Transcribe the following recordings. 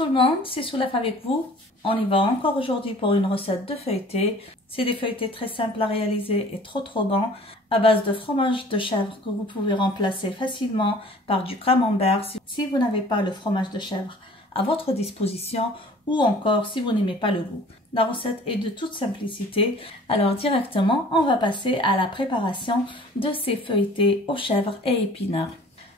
tout le monde, c'est Soulaf avec vous. On y va encore aujourd'hui pour une recette de feuilleté. C'est des feuilletés très simples à réaliser et trop bons à base de fromage de chèvre que vous pouvez remplacer facilement par du camembert si vous n'avez pas le fromage de chèvre à votre disposition ou encore si vous n'aimez pas le goût. La recette est de toute simplicité, alors directement on va passer à la préparation de ces feuilletés aux chèvres et épinards.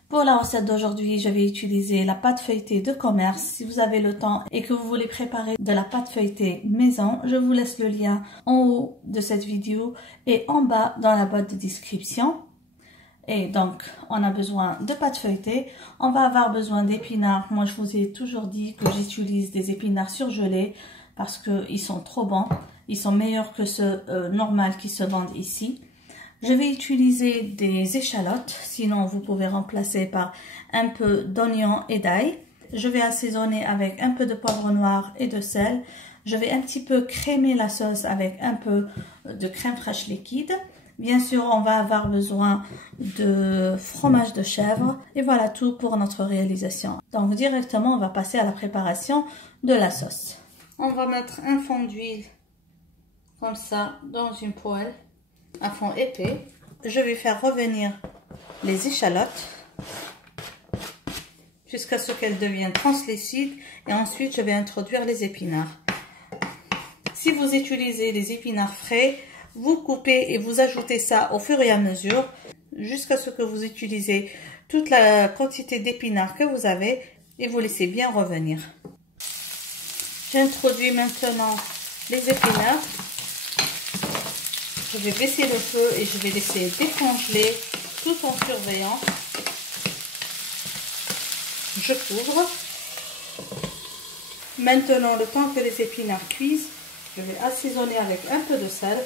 Pour la recette d'aujourd'hui, je vais utiliser la pâte feuilletée de commerce. Si vous avez le temps et que vous voulez préparer de la pâte feuilletée maison, je vous laisse le lien en haut de cette vidéo et en bas dans la boîte de description. Et donc, on a besoin de pâte feuilletée. On va avoir besoin d'épinards. Moi, je vous ai toujours dit que j'utilise des épinards surgelés parce qu'ils sont trop bons. Ils sont meilleurs que ceux normaux qui se vendent ici. Je vais utiliser des échalotes, sinon vous pouvez remplacer par un peu d'oignon et d'ail. Je vais assaisonner avec un peu de poivre noir et de sel. Je vais un petit peu crémer la sauce avec un peu de crème fraîche liquide. Bien sûr, on va avoir besoin de fromage de chèvre. Et voilà tout pour notre réalisation. Donc directement, on va passer à la préparation de la sauce. On va mettre un fond d'huile comme ça dans une poêle. Un fond épais. Je vais faire revenir les échalotes jusqu'à ce qu'elles deviennent translucides et ensuite je vais introduire les épinards. Si vous utilisez des épinards frais, vous coupez et vous ajoutez ça au fur et à mesure jusqu'à ce que vous utilisez toute la quantité d'épinards que vous avez et vous laissez bien revenir. J'introduis maintenant les épinards. Je vais baisser le feu et je vais laisser décongeler tout en surveillant. Je couvre. Maintenant, le temps que les épinards cuisent, je vais assaisonner avec un peu de sel.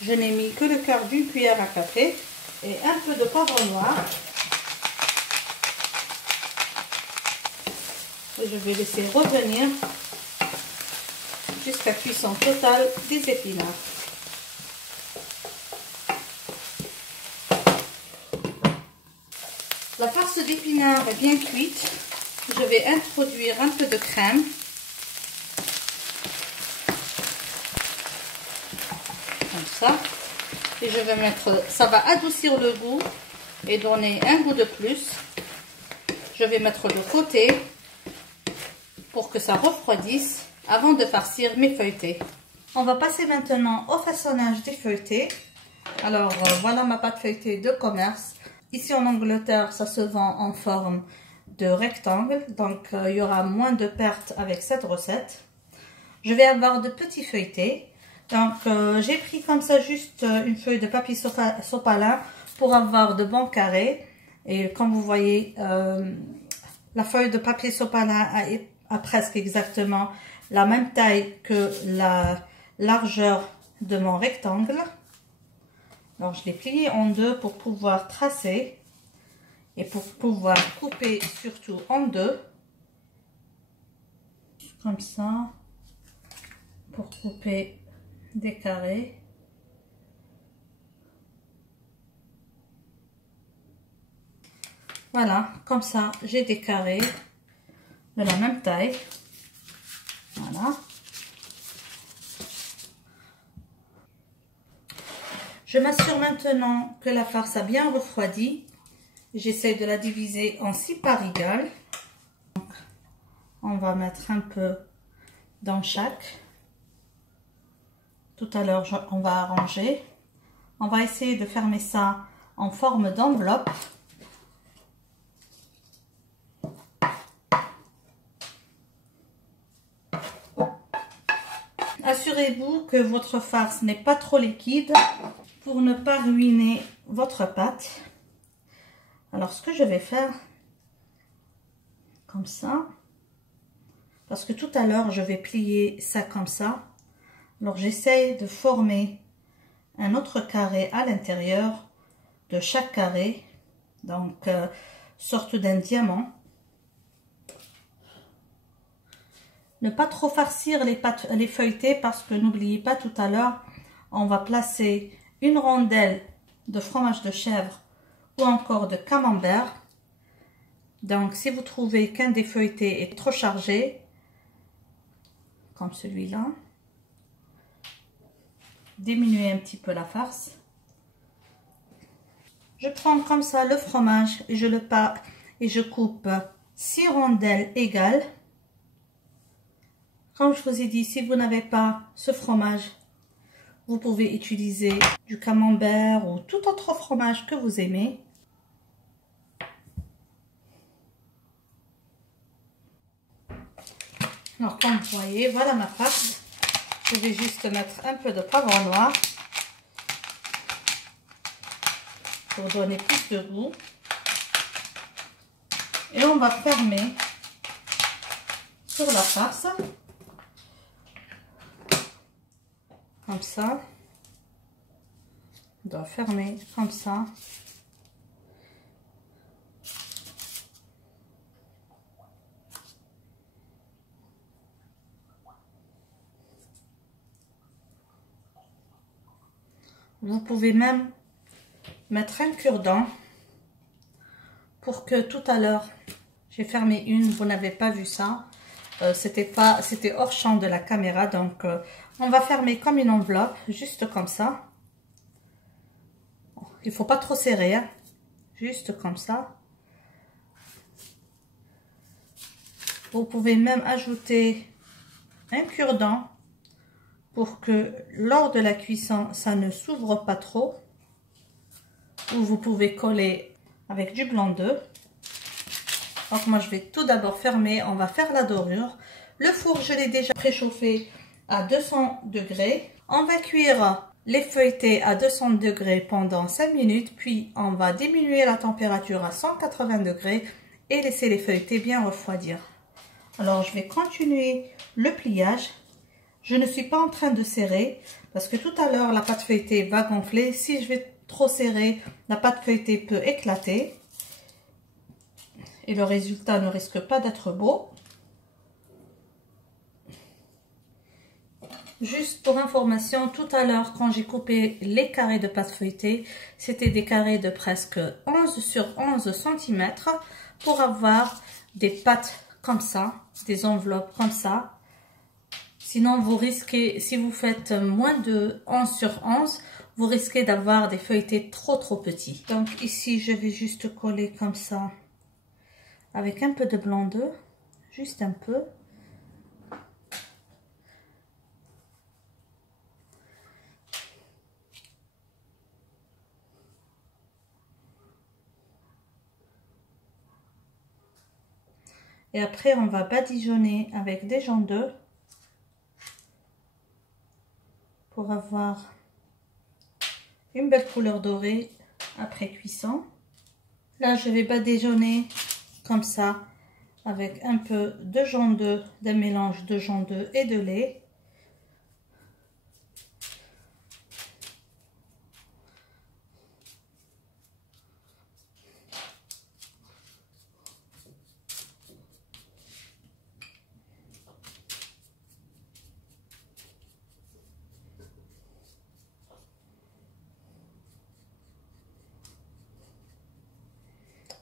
Je n'ai mis que le quart d'une cuillère à café et un peu de poivre noir. Et je vais laisser revenir jusqu'à cuisson totale des épinards. La farce d'épinards est bien cuite. Je vais introduire un peu de crème. Comme ça. Et je vais mettre, ça va adoucir le goût et donner un goût de plus. Je vais mettre de côté pour que ça refroidisse avant de farcir mes feuilletés. On va passer maintenant au façonnage des feuilletés. Alors voilà ma pâte feuilletée de commerce. Ici en Angleterre, ça se vend en forme de rectangle, donc il y aura moins de pertes avec cette recette. Je vais avoir de petits feuilletés, donc j'ai pris comme ça juste une feuille de papier sopalin pour avoir de bons carrés. Et comme vous voyez, la feuille de papier sopalin a presque exactement la même taille que la largeur de mon rectangle. Alors, je l'ai plié en deux pour pouvoir tracer et pour pouvoir couper surtout en deux. Comme ça, pour couper des carrés. Voilà, comme ça, j'ai des carrés de la même taille. Voilà. Je m'assure maintenant que la farce a bien refroidi. J'essaie de la diviser en 6 parts égales. Donc, on va mettre un peu dans chaque. Tout à l'heure, on va arranger. On va essayer de fermer ça en forme d'enveloppe. Assurez-vous que votre farce n'est pas trop liquide pour ne pas ruiner votre pâte. Alors ce que je vais faire, comme ça, parce que tout à l'heure je vais plier ça comme ça. Alors j'essaye de former un autre carré à l'intérieur de chaque carré, donc sorte d'un diamant. Ne pas trop farcir les feuilletés parce que n'oubliez pas tout à l'heure, on va placer une rondelle de fromage de chèvre ou encore de camembert Donc, si vous trouvez qu'un des feuilletés est trop chargé, comme celui-là, diminuez un petit peu la farce. Je prends comme ça le fromage et je coupe 6 rondelles égales. Comme je vous ai dit, si vous n'avez pas ce fromage, vous pouvez utiliser du camembert ou tout autre fromage que vous aimez. Alors, comme vous voyez, voilà ma farce. Je vais juste mettre un peu de poivre noir pour donner plus de goût. Et on va fermer sur la farce. Comme ça. On doit fermer comme ça. Vous pouvez même mettre un cure-dent pour que tout à l'heure, j'ai fermé une, vous n'avez pas vu ça. C'était hors champ de la caméra, donc on va fermer comme une enveloppe, juste comme ça. Il faut pas trop serrer, hein, juste comme ça. Vous pouvez même ajouter un cure-dent pour que lors de la cuisson, ça ne s'ouvre pas trop. Ou vous pouvez coller avec du blanc d'œuf. Donc moi je vais tout d'abord fermer, on va faire la dorure. Le four, je l'ai déjà préchauffé à 200 degrés. On va cuire les feuilletés à 200 degrés pendant 5 minutes, puis on va diminuer la température à 180 degrés et laisser les feuilletés bien refroidir. Alors je vais continuer le pliage. Je ne suis pas en train de serrer parce que tout à l'heure la pâte feuilletée va gonfler. Si je vais trop serrer, la pâte feuilletée peut éclater et le résultat ne risque pas d'être beau. Juste pour information, tout à l'heure quand j'ai coupé les carrés de pâte feuilletée, c'était des carrés de presque 11 sur 11 cm pour avoir des pâtes comme ça, des enveloppes comme ça. Sinon, vous risquez, si vous faites moins de 11 sur 11, vous risquez d'avoir des feuilletés trop petits. Donc ici, je vais juste coller comme ça avec un peu de blanc d'œuf, juste un peu. Et après, on va badigeonner avec des jaunes d'œuf pour avoir une belle couleur dorée après cuisson. Là, je vais badigeonner comme ça avec un peu de jaune d'œuf, d'un mélange de jaune d'œuf et de lait.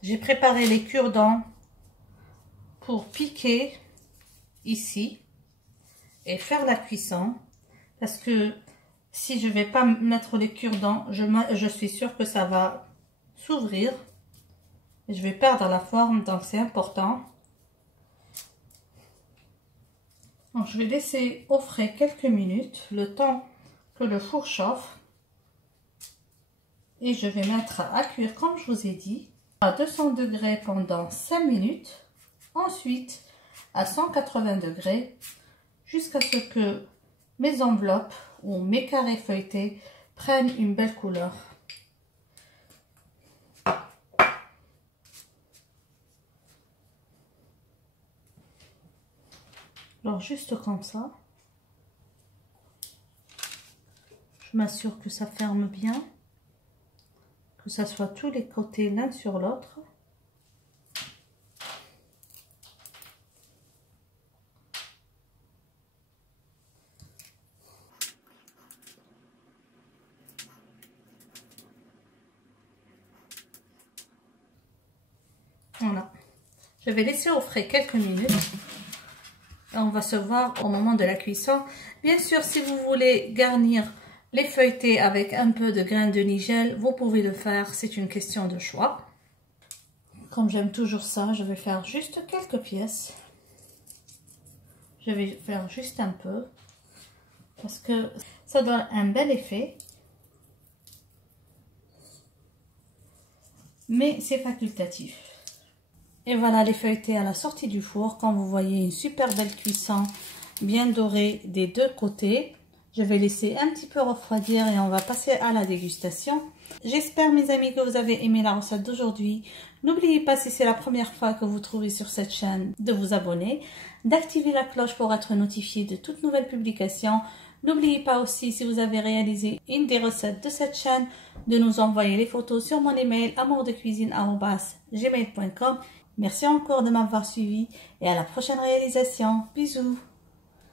J'ai préparé les cure-dents pour piquer ici et faire la cuisson. Parce que si je ne vais pas mettre les cure-dents, je suis sûre que ça va s'ouvrir. Et je vais perdre la forme, donc c'est important. Donc, je vais laisser au frais quelques minutes, le temps que le four chauffe. Et je vais mettre à cuire, comme je vous ai dit, à 200 degrés pendant 5 minutes. Ensuite, à 180 degrés, jusqu'à ce que mes enveloppes ou mes carrés feuilletés prennent une belle couleur. Alors, juste comme ça, je m'assure que ça ferme bien, que ça soit tous les côtés l'un sur l'autre. Voilà. Je vais laisser au frais quelques minutes. Et on va se voir au moment de la cuisson. Bien sûr, si vous voulez garnir les feuilletés avec un peu de graines de nigel, vous pouvez le faire. C'est une question de choix. Comme j'aime toujours ça, je vais faire juste quelques pièces. Je vais faire juste un peu. Parce que ça donne un bel effet. Mais c'est facultatif. Et voilà les feuilletés à la sortie du four. Comme vous voyez, une super belle cuisson, bien dorée des deux côtés. Je vais laisser un petit peu refroidir et on va passer à la dégustation. J'espère mes amis que vous avez aimé la recette d'aujourd'hui. N'oubliez pas, si c'est la première fois que vous trouvez sur cette chaîne, de vous abonner, d'activer la cloche pour être notifié de toutes nouvelles publications. N'oubliez pas aussi, si vous avez réalisé une des recettes de cette chaîne, de nous envoyer les photos sur mon email amourdecuisine@gmail.com. Merci encore de m'avoir suivi et à la prochaine réalisation. Bisous.